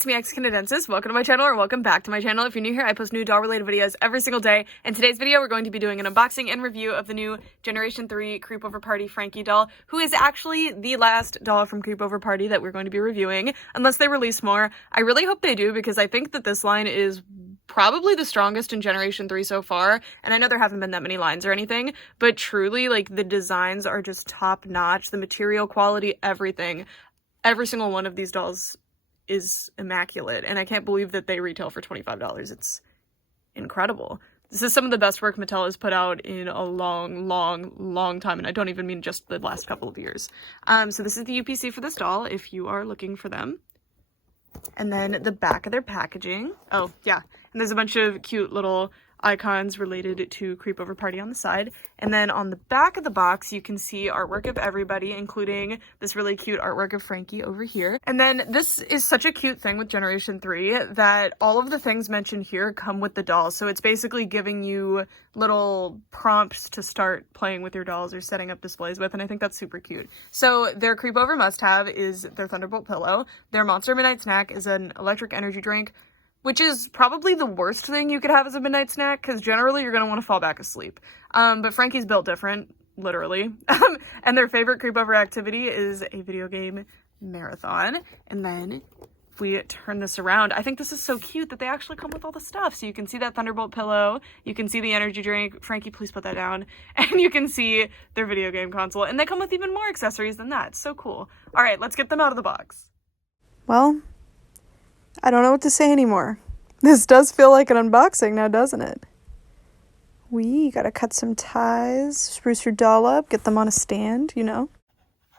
it's me, Canadiensis. Welcome to my channel, or welcome back to my channel. If you're new here, I post new doll-related videos every single day. In today's video, we're going to be doing an unboxing and review of the new Generation 3 Creepover Party Frankie doll, who is actually the last doll from Creepover Party that we're going to be reviewing, unless they release more. I really hope they do, because I think that this line is probably the strongest in Generation 3 so far, and I know there haven't been that many lines or anything, but truly, like, the designs are just top-notch, the material quality, everything. Every single one of these dolls is immaculate, and I can't believe that they retail for $25. It's incredible. This is some of the best work Mattel has put out in a long time, and I don't even mean just the last couple of years. So this is the UPC for this doll, if you are looking for them. And then the back of their packaging. Oh, yeah. And there's a bunch of cute little icons related to Creepover Party on the side. And then on the back of the box, you can see artwork of everybody, including this really cute artwork of Frankie over here. And then this is such a cute thing with Generation 3 that all of the things mentioned here come with the dolls. So it's basically giving you little prompts to start playing with your dolls or setting up displays with, and I think that's super cute. So their Creepover must-have is their Thunderbolt pillow. Their Monster Midnight Snack is an electric energy drink, which is probably the worst thing you could have as a midnight snack, because generally you're going to want to fall back asleep. But Frankie's built different, literally. And their favorite Creepover activity is a video game marathon. And then if we turn this around, I think this is so cute that they actually come with all the stuff. So you can see that Thunderbolt pillow, you can see the energy drink. Frankie, please put that down. And you can see their video game console. And they come with even more accessories than that. So cool. All right, let's get them out of the box. Well, I don't know what to say anymore. This does feel like an unboxing now, doesn't it? We gotta cut some ties, spruce your doll up, get them on a stand, you know?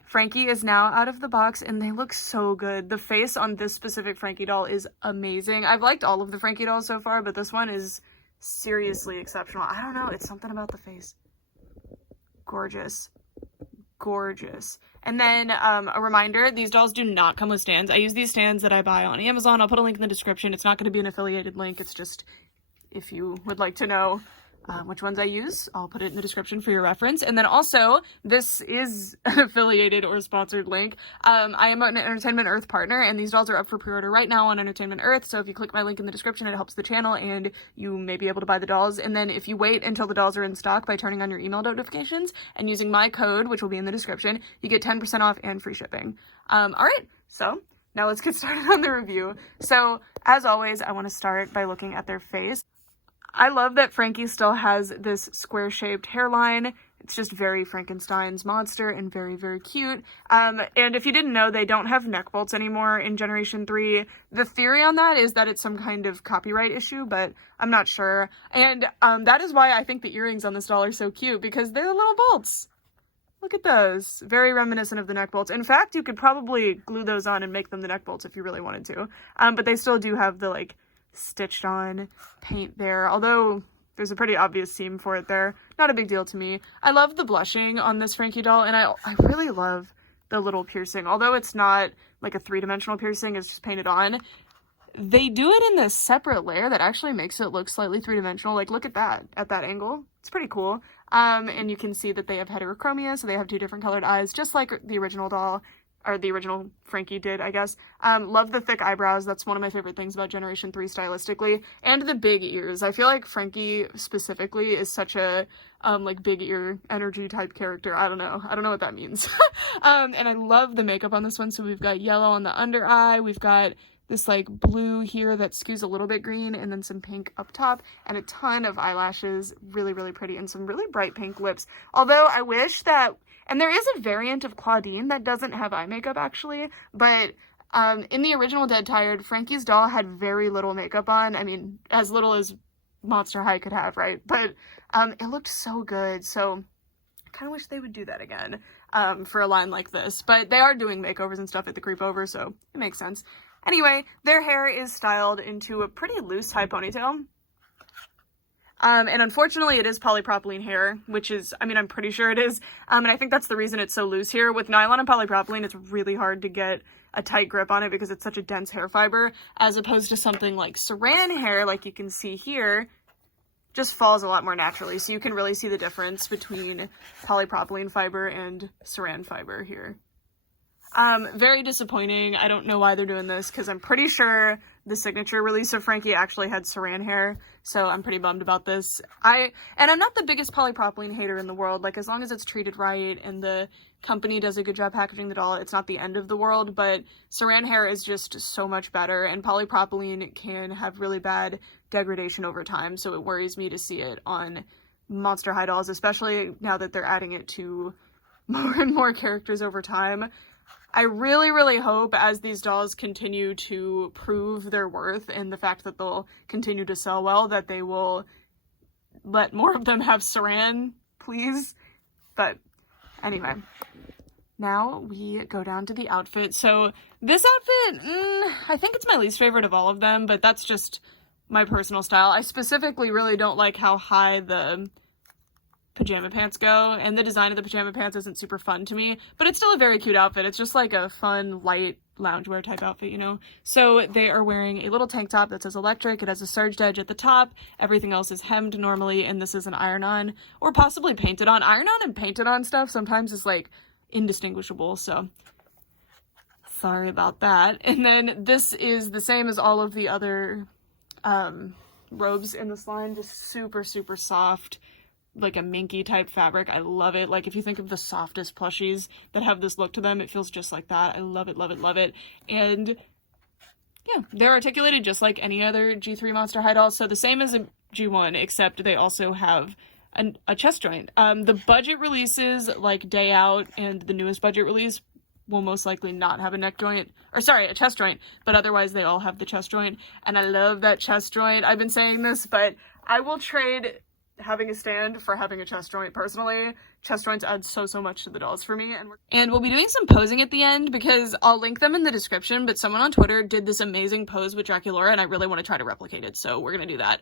Frankie is now out of the box, and they look so good. The face on this specific Frankie doll is amazing. I've liked all of the Frankie dolls so far, but this one is seriously exceptional. I don't know, it's something about the face. Gorgeous. Gorgeous. And then a reminder, these dolls do not come with stands. I use these stands that I buy on Amazon. I'll put a link in the description. It's not going to be an affiliated link. It's just if you would like to know which ones I use, I'll put it in the description for your reference. And then also, this is an affiliated or sponsored link. I am an Entertainment Earth partner, and these dolls are up for pre-order right now on Entertainment Earth. So if you click my link in the description, it helps the channel, and you may be able to buy the dolls. And then if you wait until the dolls are in stock by turning on your email notifications and using my code, which will be in the description, you get 10% off and free shipping. All right, so now let's get started on the review. So as always, I want to start by looking at their face. I love that Frankie still has this square-shaped hairline. It's just very Frankenstein's monster and very, very cute. And if you didn't know, they don't have neck bolts anymore in Generation 3. The theory on that is that it's some kind of copyright issue, but I'm not sure. And that is why I think the earrings on this doll are so cute, because they're little bolts. Look at those. Very reminiscent of the neck bolts. In fact, you could probably glue those on and make them the neck bolts if you really wanted to. But they still do have the, like, stitched on paint there, although there's a pretty obvious seam for it there. Not a big deal to me. I love the blushing on this Frankie doll, and I really love the little piercing. Although it's not like a three-dimensional piercing, it's just painted on. They do it in this separate layer that actually makes it look slightly three-dimensional. Like, look at that, at that angle. It's pretty cool. And you can see that they have heterochromia, so they have two different colored eyes, just like the original doll. Or the original Frankie did, I guess. Love the thick eyebrows. That's one of my favorite things about Generation 3 stylistically. And the big ears. I feel like Frankie specifically is such a, like, big ear energy type character. I don't know what that means. And I love the makeup on this one. So we've got yellow on the under eye. We've got this, like, blue here that skews a little bit green, and then some pink up top, and a ton of eyelashes. Really, really pretty. And some really bright pink lips. Although I wish that... And there is a variant of Claudine that doesn't have eye makeup, actually, but in the original Dead Tired, Frankie's doll had very little makeup on. I mean, as little as Monster High could have, right? But it looked so good, so I kind of wish they would do that again for a line like this. But they are doing makeovers and stuff at the Creepover, so it makes sense. Anyway, their hair is styled into a pretty loose high ponytail. And unfortunately, it is polypropylene hair, which is, I mean, I'm pretty sure it is. And I think that's the reason it's so loose here. With nylon and polypropylene, it's really hard to get a tight grip on it because it's such a dense hair fiber, as opposed to something like saran hair, like you can see here, just falls a lot more naturally. So you can really see the difference between polypropylene fiber and saran fiber here. Very disappointing. I don't know why they're doing this, because I'm pretty sure the signature release of Frankie actually had saran hair, so I'm pretty bummed about this. And I'm not the biggest polypropylene hater in the world. Like, as long as it's treated right and the company does a good job packaging the doll, it's not the end of the world, but saran hair is just so much better, and polypropylene can have really bad degradation over time, so it worries me to see it on Monster High dolls, especially now that they're adding it to more and more characters over time. I really, really hope, as these dolls continue to prove their worth and the fact that they'll continue to sell well, that they will let more of them have saran, please. But anyway, now we go down to the outfit. So this outfit, I think it's my least favorite of all of them, but that's just my personal style. I specifically really don't like how high the pajama pants go, and the design of the pajama pants isn't super fun to me, but it's still a very cute outfit. It's just like a fun, light loungewear type outfit, you know? So they are wearing a little tank top that says electric. It has a surged edge at the top. Everything else is hemmed normally, and this is an iron-on or possibly painted on. Iron-on and painted on stuff sometimes is like indistinguishable, so sorry about that. And then this is the same as all of the other robes in this line, just super, super soft, like a minky type fabric. I love it. Like, if you think of the softest plushies that have this look to them, it feels just like that. I love it, love it, love it. And yeah, they're articulated just like any other G3 Monster High doll, so the same as a G1, except they also have a chest joint. The budget releases, like Day Out and the newest budget release, will most likely not have a neck joint, or sorry, a chest joint, but otherwise they all have the chest joint, and I love that chest joint. I've been saying this, but I will trade having a stand for having a chest joint. Personally, chest joints add so much to the dolls for me. And we'll be doing some posing at the end, because I'll link them in the description, but someone on Twitter did this amazing pose with Draculaura, and I really want to try to replicate it, so we're gonna do that.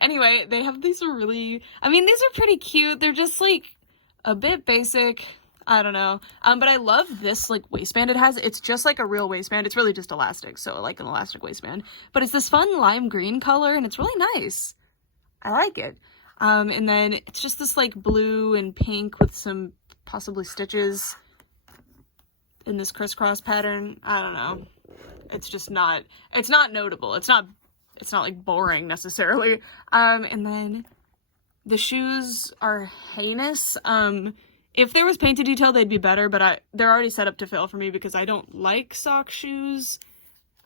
Anyway, they have these really, I mean, these are pretty cute. They're just like a bit basic, I don't know, but I love this like waistband it has. It's just like a real waistband. It's really just elastic, so like an elastic waistband, but it's this fun lime green color, and it's really nice. I like it. And then it's just this like blue and pink with some possibly stitches in this crisscross pattern. I don't know. It's just not, it's not notable. It's not like boring necessarily. And then the shoes are heinous. If there was painted detail, they'd be better, but they're already set up to fail for me because I don't like sock shoes.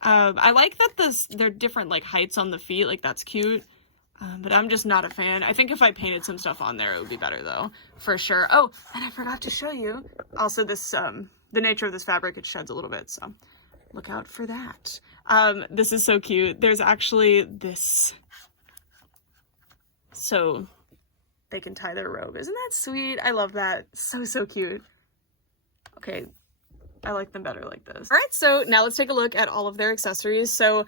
I like that they're different like heights on the feet, like that's cute. But I'm just not a fan. I think if I painted some stuff on there, it would be better though, for sure. Oh, and I forgot to show you also this, the nature of this fabric, it sheds a little bit, so look out for that. This is so cute. There's actually this, so they can tie their robe. Isn't that sweet? I love that. So cute. Okay, I like them better like this. All right, so now let's take a look at all of their accessories. So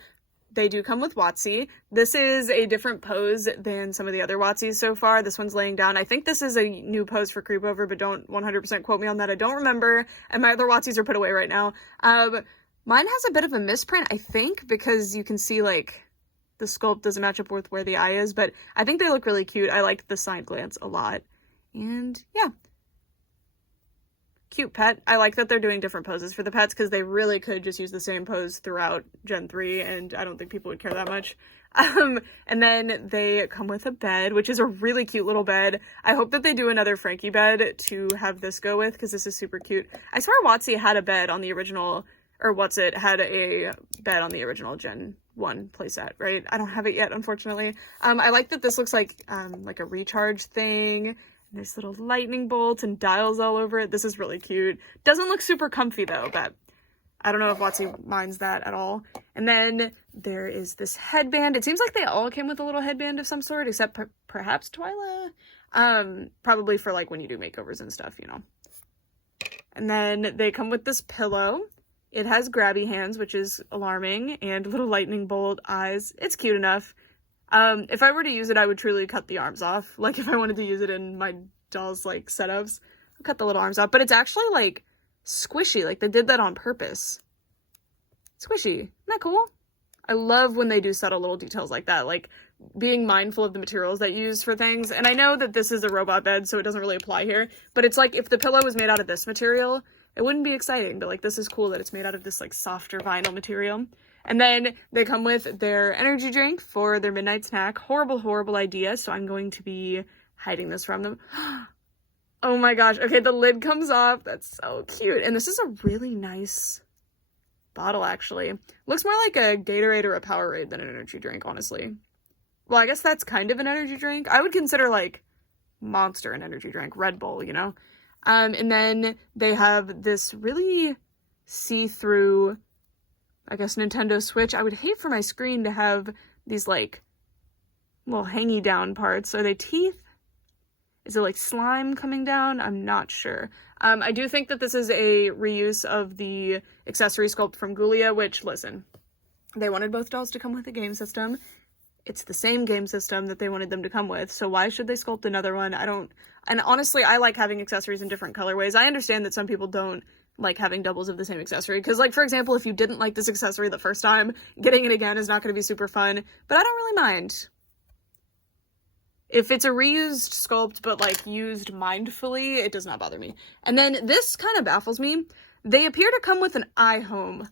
they do come with Watsy. This is a different pose than some of the other Watsies so far. This one's laying down. I think this is a new pose for Creepover, but don't 100% quote me on that. I don't remember. And my other Watsies are put away right now. Mine has a bit of a misprint, I think, because you can see like the sculpt doesn't match up with where the eye is, but I think they look really cute. I like the side glance a lot. And yeah. Cute pet. I like that they're doing different poses for the pets, because they really could just use the same pose throughout Gen 3, and I don't think people would care that much. And then they come with a bed, which is a really cute little bed. I hope that they do another Frankie bed to have this go with, because this is super cute. I swear Watsy had a bed on the original, or Whatsit had a bed on the original Gen 1 playset, right? I don't have it yet, unfortunately. I like that this looks like a recharge thing. There's little lightning bolts and dials all over it. This is really cute. Doesn't look super comfy though, but I don't know if Watsy minds that at all. And then there is this headband. It seems like they all came with a little headband of some sort, except perhaps Twyla. Probably for like when you do makeovers and stuff, you know. And then they come with this pillow. It has grabby hands, which is alarming, and little lightning bolt eyes. It's cute enough. If I were to use it, I would truly cut the arms off. Like, if I wanted to use it in my dolls, like, setups, I'd cut the little arms off. But it's actually, like, squishy. Like, they did that on purpose. Squishy. Isn't that cool? I love when they do subtle little details like that. Like, being mindful of the materials that you use for things. And I know that this is a robot bed, so it doesn't really apply here. But it's like, if the pillow was made out of this material, it wouldn't be exciting, but like this is cool that it's made out of this like softer vinyl material. And then they come with their energy drink for their midnight snack. Horrible, horrible idea. So I'm going to be hiding this from them. Oh my gosh. Okay, the lid comes off. That's so cute. And this is a really nice bottle, actually. Looks more like a Gatorade or a Powerade than an energy drink, honestly. Well, I guess that's kind of an energy drink. I would consider like Monster an energy drink, Red Bull, you know? And then they have this really see-through, I guess, Nintendo Switch. I would hate for my screen to have these like little hangy down parts. Are they teeth? Is it like slime coming down? I'm not sure. I do think that this is a reuse of the accessory sculpt from Ghoulia, which, listen, they wanted both dolls to come with a game system. It's the same game system that they wanted them to come with, so why should they sculpt another one? And honestly, I like having accessories in different colorways. I understand that some people don't like having doubles of the same accessory, because, like, for example, if you didn't like this accessory the first time, getting it again is not going to be super fun, but I don't really mind. If it's a reused sculpt, but, like, used mindfully, it does not bother me. And then this kind of baffles me. They appear to come with an iHome.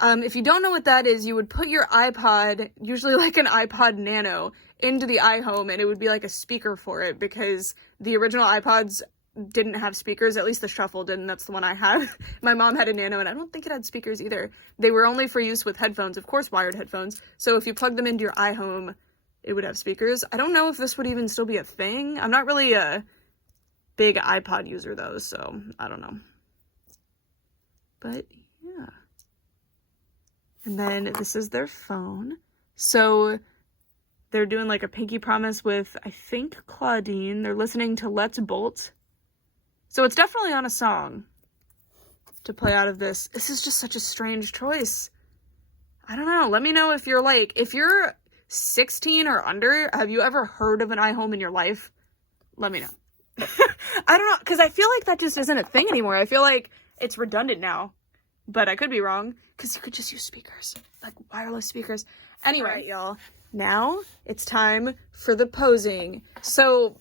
If you don't know what that is, you would put your iPod, usually like an iPod Nano, into the iHome, and it would be like a speaker for it, because the original iPods didn't have speakers. At least the Shuffle didn't. That's the one I had. My mom had a Nano, and I don't think it had speakers either. They were only for use with headphones, of course, wired headphones. So if you plug them into your iHome, it would have speakers. I don't know if this would even still be a thing. I'm not really a big iPod user, though, so I don't know. But yeah. And then this is their phone. So they're doing like a pinky promise with, I think, Claudine. They're listening to Let's Bolt. So it's definitely on a song to play out of this. This is just such a strange choice. I don't know. Let me know if you're 16 or under, have you ever heard of an iHome in your life? Let me know. I don't know, because I feel like that just isn't a thing anymore. I feel like it's redundant now. But I could be wrong, because you could just use speakers, like wireless speakers. Anyway, right, y'all, now it's time for the posing. So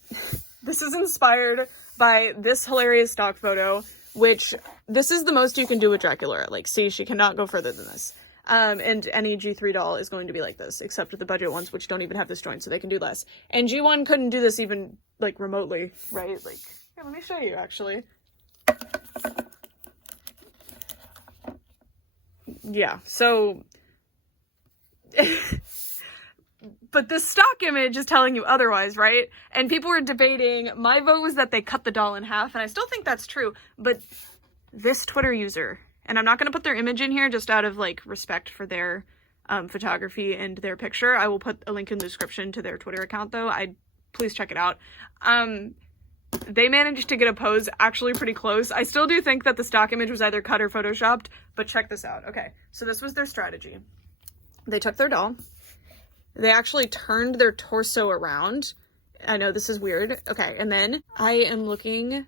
this is inspired by this hilarious stock photo, which this is the most you can do with Dracula. Like, see, she cannot go further than this. And any G3 doll is going to be like this, except for the budget ones, which don't even have this joint, so they can do less. And G1 couldn't do this even, like, remotely, right? Like, here, let me show you, actually. Yeah, so, but the stock image is telling you otherwise, right? And people were debating. My vote was that they cut the doll in half, and I still think that's true, but this Twitter user, and I'm not going to put their image in here just out of, like, respect for their photography and their picture. I will put a link in the description to their Twitter account, though. Please check it out. They managed to get a pose actually pretty close. I still do think that the stock image was either cut or photoshopped, but check this out. Okay, so this was their strategy. They took their doll. They actually turned their torso around. I know this is weird. Okay, and then I am looking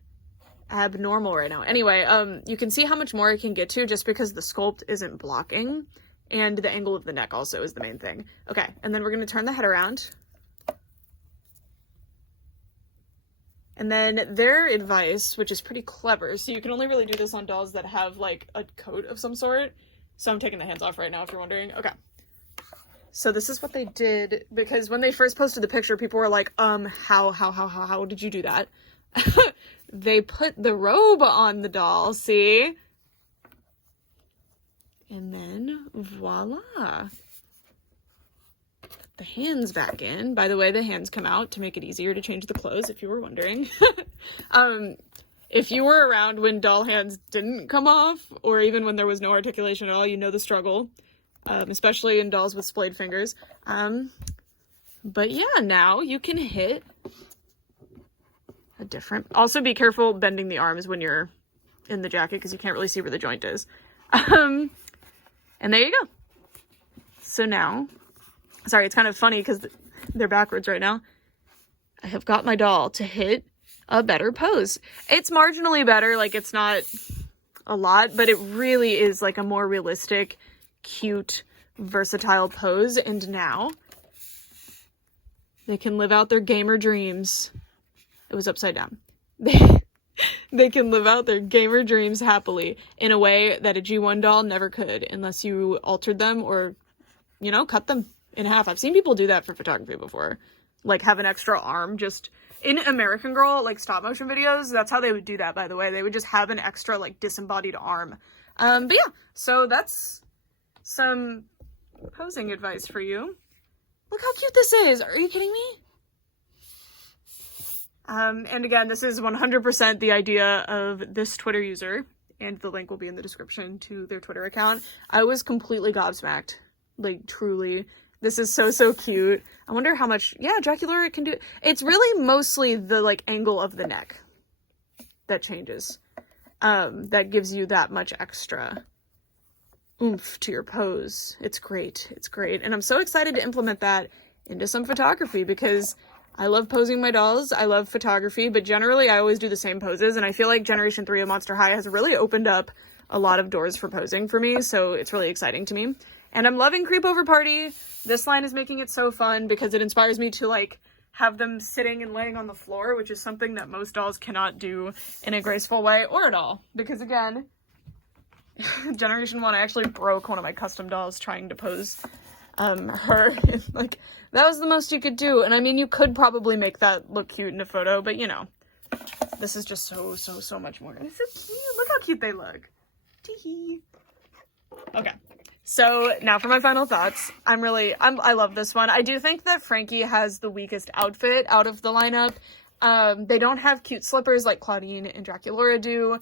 abnormal right now. Anyway, you can see how much more I can get to just because the sculpt isn't blocking, and the angle of the neck also is the main thing. Okay, and then we're going to turn the head around. And then their advice, which is pretty clever, so you can only really do this on dolls that have, like, a coat of some sort. So I'm taking the hands off right now, if you're wondering. Okay. So this is what they did, because when they first posted the picture, people were like, how did you do that? They put the robe on the doll, see? And then, voila. The hands back in. By the way, the hands come out to make it easier to change the clothes, if you were wondering. If you were around when doll hands didn't come off, or even when there was no articulation at all, you know the struggle, especially in dolls with splayed fingers. But yeah, now you can hit a different... Also be careful bending the arms when you're in the jacket, because you can't really see where the joint is. And there you go. So now... Sorry, it's kind of funny because they're backwards right now. I have got my doll to hit a better pose. It's marginally better, like it's not a lot, but it really is like a more realistic, cute, versatile pose. And now they can live out their gamer dreams. It was upside down. they can live out their gamer dreams happily in a way that a G1 doll never could unless you altered them or, you know, cut them in half. I've seen people do that for photography before. Like, have an extra arm just... In American Girl, like, stop motion videos, that's how they would do that, by the way. They would just have an extra, like, disembodied arm. But yeah, so that's some posing advice for you. Look how cute this is! Are you kidding me? And again, this is 100% the idea of this Twitter user, and the link will be in the description to their Twitter account. I was completely gobsmacked. Like, truly. This is so, so cute. I wonder how much, yeah, Draculaura can do. It's really mostly the, like, angle of the neck that changes. That gives you that much extra oomph to your pose. It's great. It's great. And I'm so excited to implement that into some photography because I love posing my dolls. I love photography, but generally I always do the same poses. And I feel like Generation 3 of Monster High has really opened up a lot of doors for posing for me. So it's really exciting to me. And I'm loving Creepover Party. This line is making it so fun because it inspires me to, like, have them sitting and laying on the floor, which is something that most dolls cannot do in a graceful way or at all. Because, again, Generation 1, I actually broke one of my custom dolls trying to pose her. Like, that was the most you could do. And, I mean, you could probably make that look cute in a photo, but, you know, this is just so much more. And it's so cute. Look how cute they look. Tee-hee. Okay. So now for my final thoughts. I love this one. I do think that Frankie has the weakest outfit out of the lineup. They don't have cute slippers like Claudine and Draculaura do.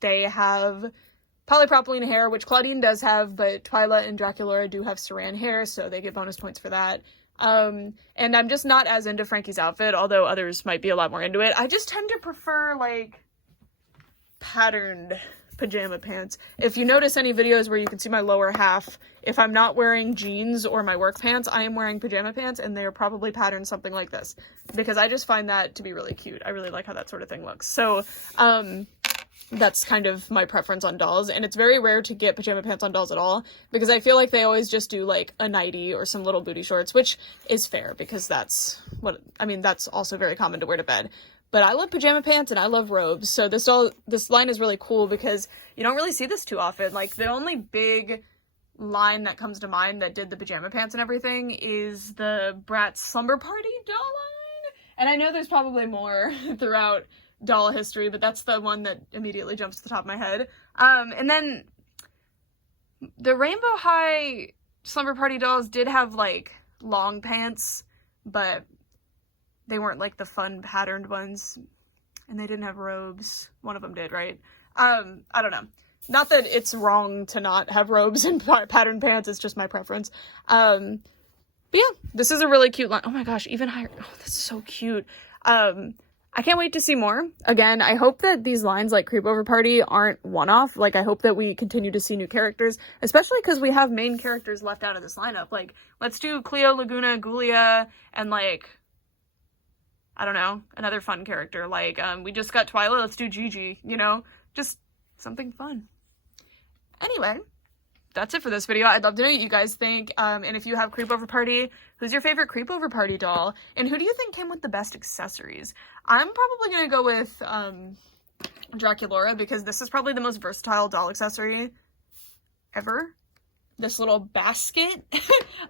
They have polypropylene hair, which Claudine does have, but Twyla and Draculaura do have saran hair, so they get bonus points for that. And I'm just not as into Frankie's outfit, although others might be a lot more into it. I just tend to prefer, like, patterned pajama pants. If you notice any videos where you can see my lower half, if I'm not wearing jeans or my work pants, I am wearing pajama pants, and they're probably patterned something like this, because I just find that to be really cute. I really like how that sort of thing looks. So, that's kind of my preference on dolls, and it's very rare to get pajama pants on dolls at all, because I feel like they always just do, like, a nightie or some little booty shorts, which is fair, because that's also very common to wear to bed. But I love pajama pants and I love robes, so this line is really cool because you don't really see this too often. Like, the only big line that comes to mind that did the pajama pants and everything is the Bratz Slumber Party doll line. And I know there's probably more throughout doll history, but that's the one that immediately jumps to the top of my head. And then the Rainbow High Slumber Party dolls did have, like, long pants, but they weren't, like, the fun patterned ones, and they didn't have robes. One of them did, right? I don't know. Not that it's wrong to not have robes and patterned pants, it's just my preference. But yeah, this is a really cute line. Oh my gosh, even higher. Oh, this is so cute. I can't wait to see more. Again, I hope that these lines like Creepover Party aren't one-off. Like, I hope that we continue to see new characters, especially because we have main characters left out of this lineup. Like, let's do Cleo, Laguna, Gulia, and, like, I don't know, another fun character. Like, we just got Twyla, let's do Gigi, you know? Just something fun. Anyway, that's it for this video. I'd love to know what you guys think. And if you have Creepover Party, who's your favorite Creepover Party doll? And who do you think came with the best accessories? I'm probably gonna go with Draculaura, because this is probably the most versatile doll accessory ever. This little basket.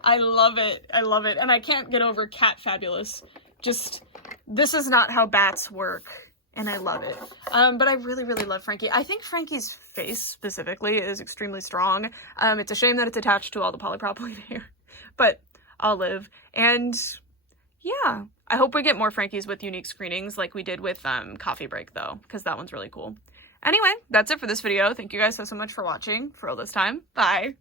I love it. I love it. And I can't get over Cat Fabulous. Just, this is not how bats work, and I love it. But I really, really love Frankie. I think Frankie's face, specifically, is extremely strong. It's a shame that it's attached to all the polypropylene hair, but I'll live. And yeah, I hope we get more Frankies with unique screenings like we did with Coffee Break, though, because that one's really cool. Anyway, that's it for this video. Thank you guys so much for watching for all this time. Bye!